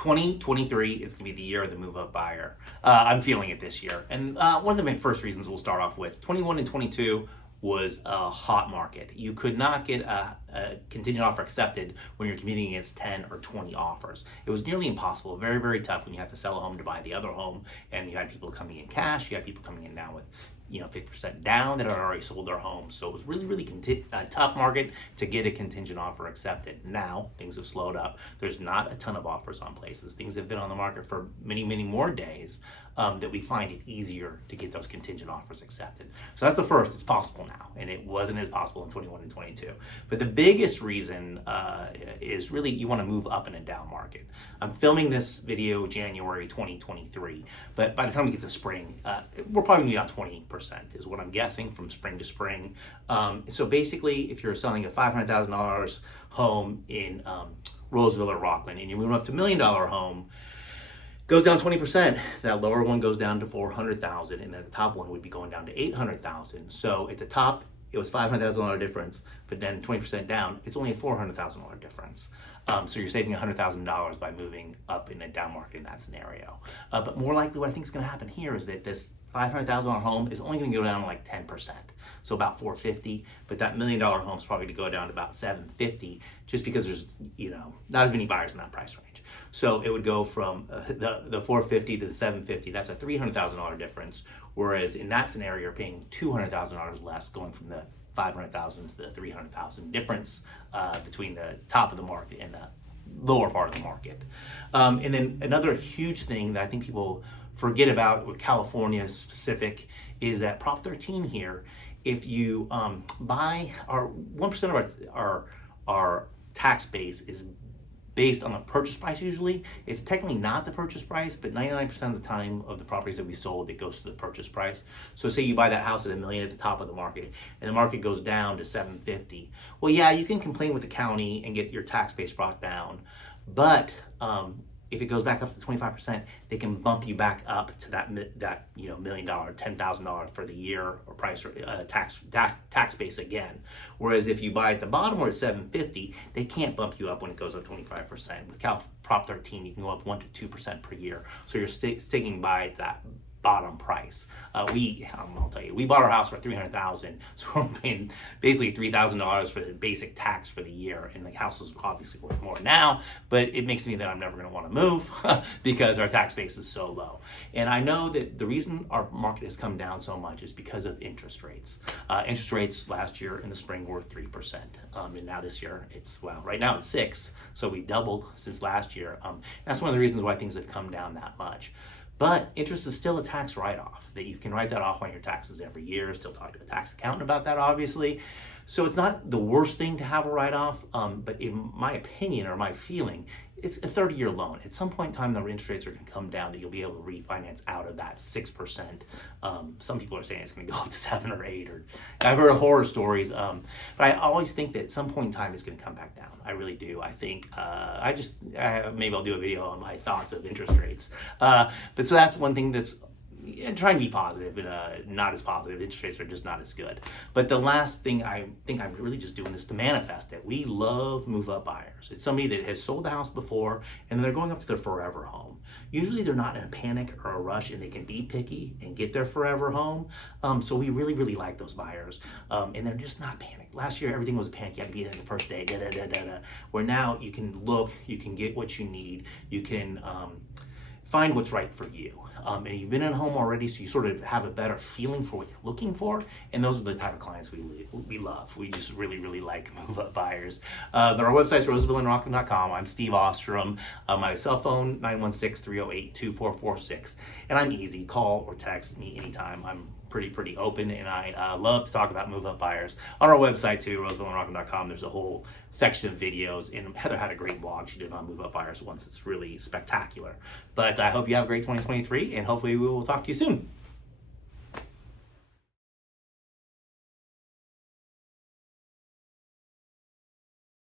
2023 is going to be the year of the move-up buyer. I'm feeling it this year. And one of the main first reasons we'll start off with, 21 and 22 was a hot market. You could not get a contingent offer accepted when you're competing against 10 or 20 offers. It was nearly impossible, very, very tough when you have to sell a home to buy the other home, and you had people coming in cash, you had people coming in now with 50% down that had already sold their home. So it was really, really a tough market to get a contingent offer accepted. Now, things have slowed up. There's not a ton of offers on places. Things have been on the market for many, many more days that we find it easier to get those contingent offers accepted. So that's the first. It's possible now, and it wasn't as possible in 21 and 22. But the biggest reason is really you want to move up in a down market. I'm filming this video January 2023, but by the time we get to spring, we're probably going to be down 20% is what I'm guessing from spring to spring. So basically, if you're selling a $500,000 home in Roseville or Rocklin, and you're moving up to $1 million home, goes down 20%. That lower one goes down to $400,000, and then the top one would be going down to $800,000. So at the top, it was $500,000 difference, but then 20% down, it's only a $400,000 difference. So you're saving $100,000 by moving up in a down market in that scenario. But more likely, what I think is going to happen here is that this $500,000 home is only going to go down like 10%, so about $450,000. But that $1 million home is probably going to go down to about $750,000, just because there's not as many buyers in that price range. So it would go from the $450,000 to the $750,000. That's a $300,000 difference. Whereas in that scenario, you're paying $200,000 less, going from the $500,000 to the $300,000 difference between the top of the market and the lower part of the market. And then another huge thing that I think people forget about with California specific is that Prop 13 here. If you buy, our 1% of our tax base is based on the purchase price. Usually it's technically not the purchase price, but 99% of the time of the properties that we sold, it goes to the purchase price. So say you buy that house at $1 million at the top of the market, and the market goes down to $750,000. Well, yeah, you can complain with the county and get your tax base brought down, but if it goes back up to 25%, they can bump you back up to that $1 million, $10,000 for the year or price or tax base again. Whereas if you buy at the bottom or at $750,000, they can't bump you up when it goes up 25%. With Prop 13, you can go up 1% to 2% per year. So you're sticking by that bottom price. I'll tell you, we bought our house for $300,000, so we're paying basically $3,000 for the basic tax for the year, and the house is obviously worth more now, but it makes me that I'm never going to want to move because our tax base is so low. And I know that the reason our market has come down so much is because of interest rates. Interest rates last year in the spring were 3%, and now this year right now it's 6%, so we doubled since last year. That's one of the reasons why things have come down that much. But interest is still a tax write-off, that you can write that off on your taxes every year. Still talk to a tax accountant about that, obviously. So it's not the worst thing to have a write-off, but in my opinion or my feeling, it's a 30-year loan. At some point in time, the interest rates are going to come down, that you'll be able to refinance out of that 6%. Some people are saying it's going to go up to 7 or 8. Or I've heard horror stories, but I always think that at some point in time it's going to come back down. I really do. I think maybe I'll do a video on my thoughts of interest rates. But so that's one thing that's trying to be positive, and not as positive. Interest rates are just not as good. But the last thing I think I'm really just doing is to manifest it. We love move-up buyers. It's somebody that has sold the house before, and they're going up to their forever home. Usually they're not in a panic or a rush, and they can be picky and get their forever home. So we really, really like those buyers, and they're just not panicked. Last year, everything was a panic. You had to be there the first day, where now you can look, you can get what you need, you can find what's right for you. And you've been in a home already, so you sort of have a better feeling for what you're looking for. And those are the type of clients we love. We just really, really like move-up buyers. But our website's rosevillandrocklin.com. I'm Steve Ostrom. My cell phone, 916-308-2446. And I'm easy. Call or text me anytime. I'm pretty open, and I love to talk about move-up buyers. On our website too, rosevillandrocklin.com, there's a whole section of videos, and Heather had a great blog she did on move-up buyers once. It's really spectacular. But I hope you have a great 2023, and hopefully we will talk to you soon.